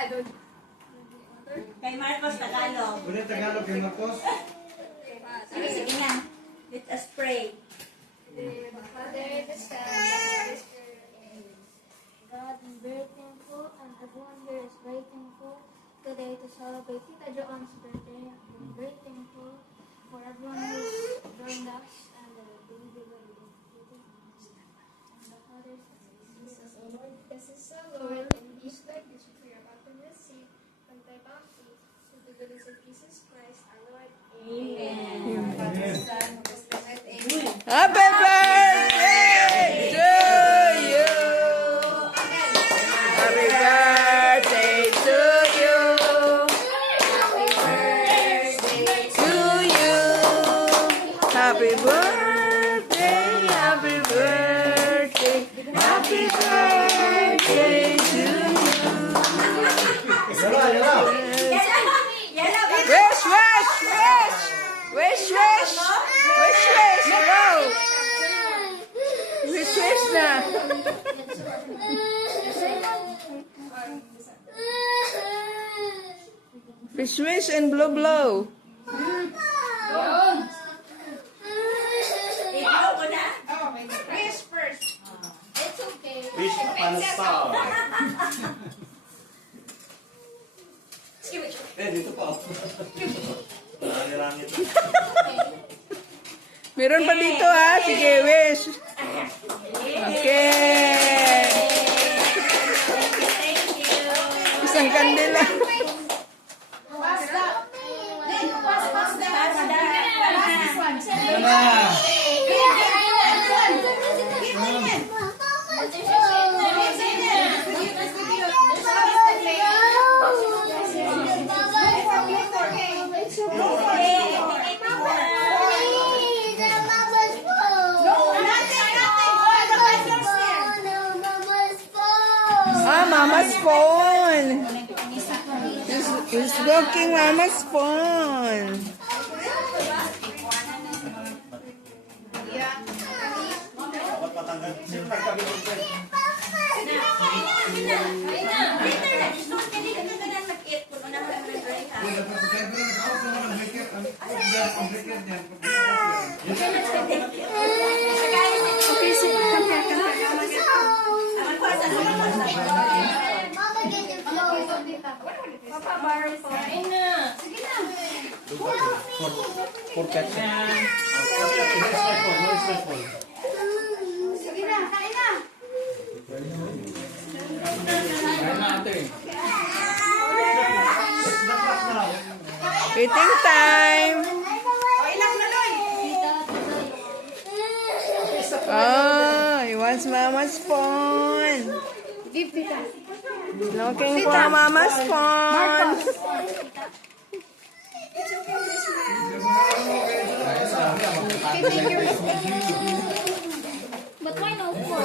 Kay Marcos Tagalog. Ulit Tagalog kay Marcos. Sige na. Let us pray. Father, the Son, and the Holy Spirit. God, I'm very thankful, and everyone here is very thankful today to celebrate Tita Joanne's birthday. I'm very thankful for everyone who's joined us, and the baby wedding. And the Father, Jesus, O Lord, this is so Lord, and these like this we are about to receive from thy bounty, through the goodness of Jesus Christ, our Lord. Amen. Happy birthday to you. Happy birthday to you. Happy birthday to you. Happy birthday, happy birthday, happy birthday to you. Yala, yala. Wish, wish, wish. Wish, wish. Wish, wish. Go. Wish, wish na. Wish, wish and blow, blow. Ikaw ko na. Wish first. It's okay. Fish panastaw. Dito pa. Langit. Meron pa dito ha. Sige, wish. Okay. Thank you. Isang kandila. Yala. Ah, Mama's phone. He's looking Mama's phone. Dapat patanggal. Sino nagkabit ko? Porkat. Eating time. Oh, he wants Mama's phone. Looking for Mama's phone. But why no four?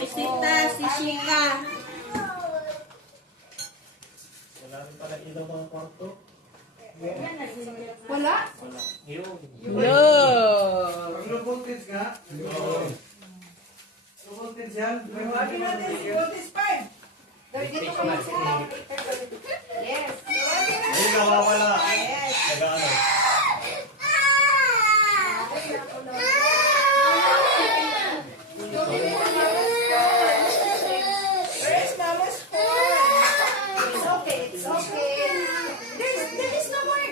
Bisita si Shika. Wala rin pala ilaw mga kwarto. Wala? No. Pag low voltage ka? Low voltage yan? Dito ka mag-sala. Yes. Ay, nawawala. Nag-ano? Where's Mama's It's okay. It's okay. There is no more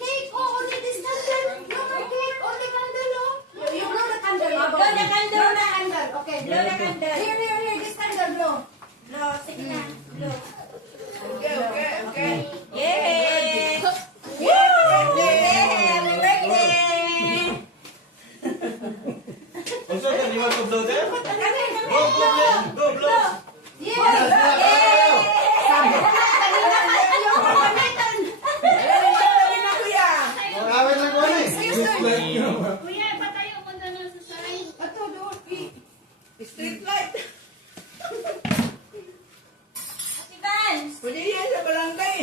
cake. Oh, only this candle. No more cake. Only candle. Oh. You blow the candle. Blow the candle. Blow the candle. Okay. Blow the candle. Here. This candle blow. Blow. Sige na. Blow. Okay. Yay! Happy birthday! Also, can you want to blow there? Go, Go, blow. Maraming na ko eh. Kuya, patayo mo na sa side. Street light. Ate Vance! Pwede yan sa barangay.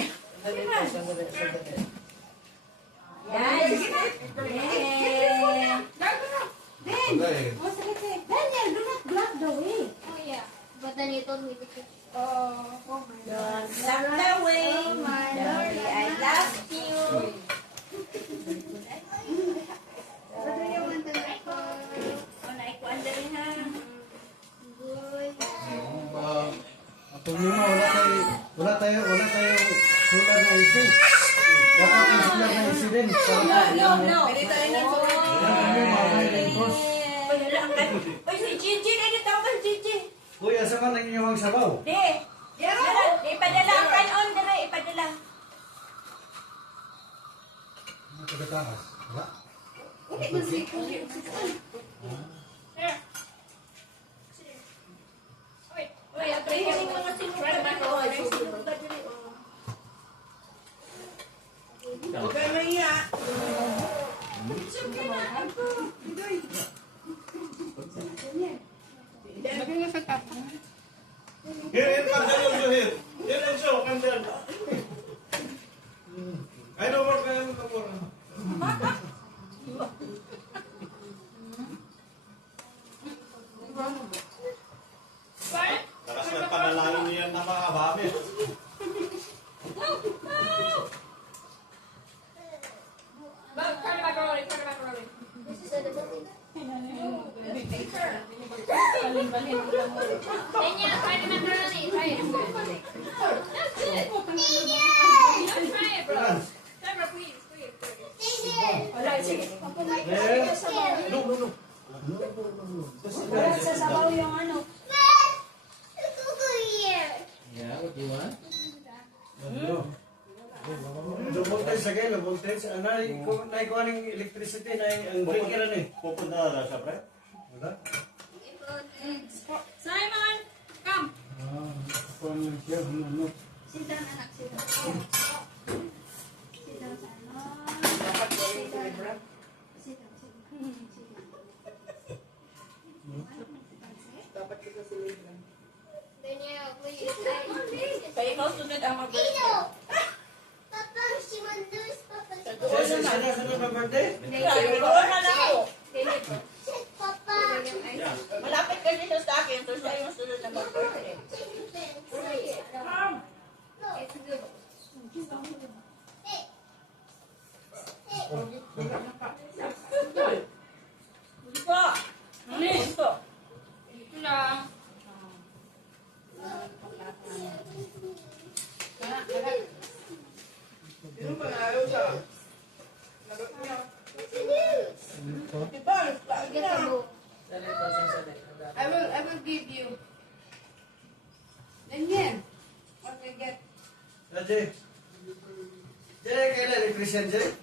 Yan. Ben! Ben! Oh, sakit eh. Daniel, do not block the way. Oh yeah. But then you told me to keep. Oh my Don't block the way. Oh my Daddy, Lord. I love you. What do you want to record? Oh, naikuan dali ha. Good. Ang problema, wala tayo sulat na isi. Dapat yung sulat na isi din. No. Pwede tayo na po. Uy, si Gigi, na tawag si Gigi. Kuya, sa man ang inyong sabaw? Di. Ipadala ang kanon dali, ipadala. Ano tagatakas? Wala? Uy, ato yung mga sinukat na ko. Sinukat dali, oh. Huwag kayo mahiya. Here, kandal yung suhir. Here, yung show, kandal. Ay, no more kayo mo kapura. Takas na panalangin niyo yan na mga babi. This is a double. Daniel, try the macaroni. Try it. That's good. Try it, bro. Deborah, please. Sa sabaw yung ano. Yeah, what do you want? Low voltage sa kayo, low voltage. Naikuha ng electricity na ang breaker na eh. Pupunta na siya, pre? Wala? Simon, come. Kuha lang siya, ano. Sit down, anak. Sit down. Sit down, Simon. Sit down. Daniel, please. Kaya ikaw sunod ang mag-birthday. Sana na birthday? Siguro na lang ako. Papa. Malapit kasi siya sa akin, so siya yung sunod na mag-birthday. It's good. Gusto. Gusto. Sino pa ayaw siya? Lagot niya. Diba? Get the book. I will give you. Ganyan. What we get? Jay. Jay, kailan electrician, Jay?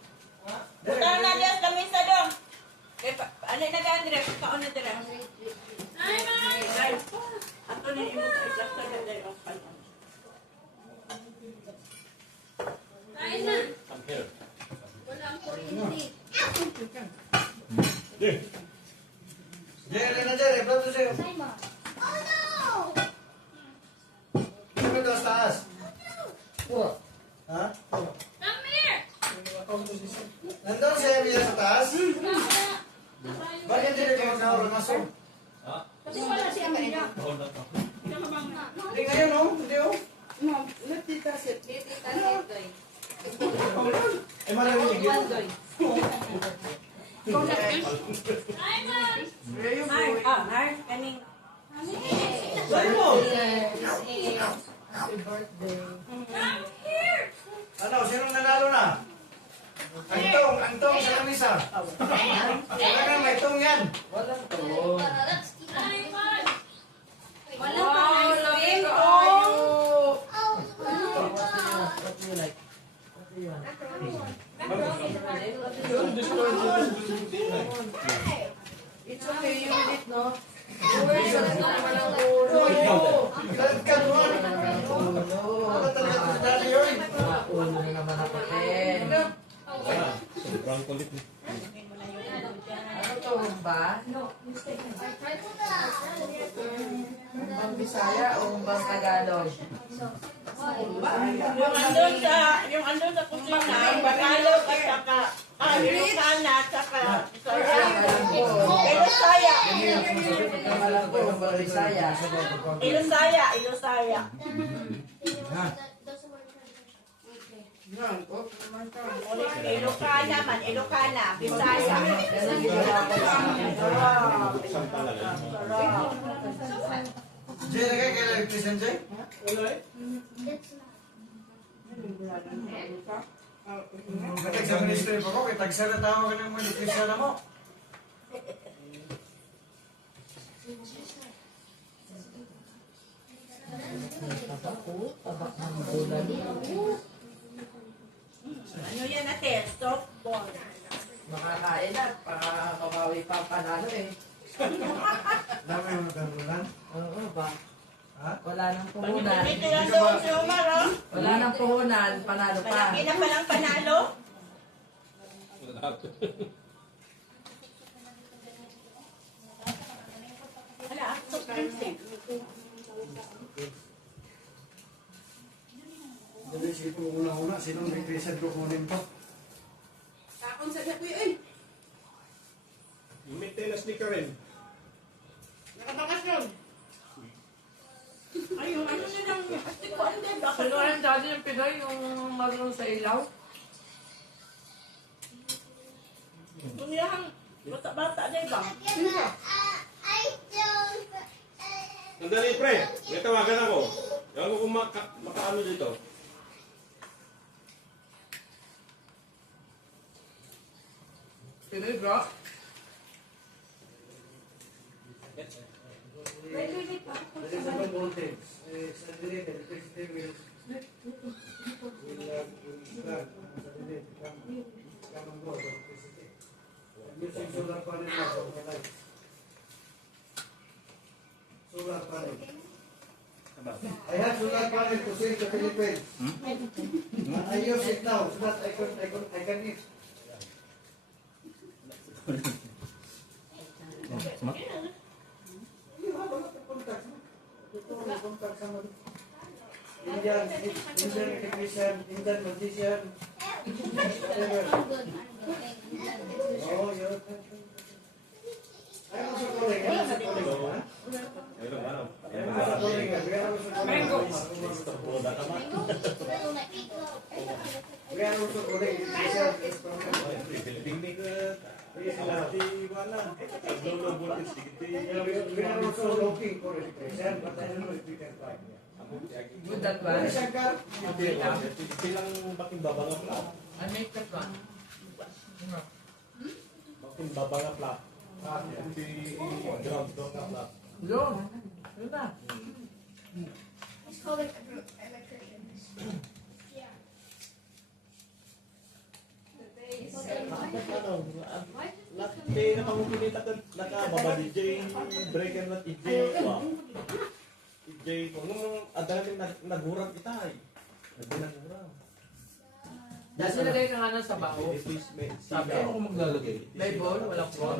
Buta na dyan sa mesa dong. Ano na dyan, dire? Kaon na dire. Simon! Ato na yung mga islas na dyan. Kain na. I'm here. Wala ang kuryente. Jay, kailan na, Jay? Replato sa'yo. Simon. Sino doon sa taas? Ha? Come here. Nandun si Emilia sa taas? Bakit hindi kayo magkakaroon? Kasi wala si Amelia. Hindi ngayon, no? Hindi, oh. No, let tita sit. Eh, malamig yun. Simon. Where you Mar, going? Mar, kaning. Sa'yo mo! Come here. Ano, sinong nanalo na? Ang tong sa kamisa. Wala may tong yan. Simon. Wala pa na swim. It's okay, you will eat, no? Kan mo. Ano talaga ito dati yun? Ulo na naman ako, Pen. Sobrang kulit. Ano to, humba? Humbang Bisaya o humbang Tagalog? Yung andun sa kusina, Tagalog at saka, Ilocana at saka, Ilosaya. Alam ko yung Bisaya. Ilosaya. Ilocana man, Ilocana, Bisaya. Jay, lagay kayo electrician, Jay? Katag sa ministry pa ko, kay tagsa na tao ka ng mga electrician na mo. Ano yan natin? Softball. Makakain na, para mabawi pa ang panalo eh. Dami yung nagkagulan. Oo ba? Ha? Wala nang puhunan. Dito lang doon si Omar, oh. Wala nang puhunan, panalo pa. Malaki na palang panalo. Wala, soft drinks eh. Dali sipo una-una, sinong electrician ko kunin pa? Takon sa gabi, eh. Maintenance ni Karen. Nakabakasyon. Ay, yung ano nilang, astig ko, ang dead. Sino rin dati yung Pinoy, yung marunong sa ilaw? Kuniyang, bata-bata na iba. Sandali, pre. May tawagan ako. Ewan ko kung makaano dito. Pinoy bro? Dali sa low voltage. Sa dili, electricity will start. Sa dili, come and go, electricity. Using solar panel na, so malay. Solar panel. I have solar panel to sell to Philippines. I use it now so that I can eat. You have a lot of contacts, no? Contacts sama Indian electrician, Indian magician, whatever. Oh, you're I'm also calling. I'm also calling. Ayun, ano? I'm also calling. We are also calling. We are also calling. We are also looking for electrician, but I don't know if we can find. Good that Where one. is Shankar? Silang baking babangap lang. I make that one. Baking babangap lang. Hindi ground dog up lang. Yun. Yun na. It's called like electrician. Yeah. Latte na pangupunita ka nakababa DJ, breaker na DJ. DJ, kung adating nagurang kita ay. Nagurang. Dahil nilagay ka nga nun sa bao. Sabi ako kung maglalagay. May ball, walang ball.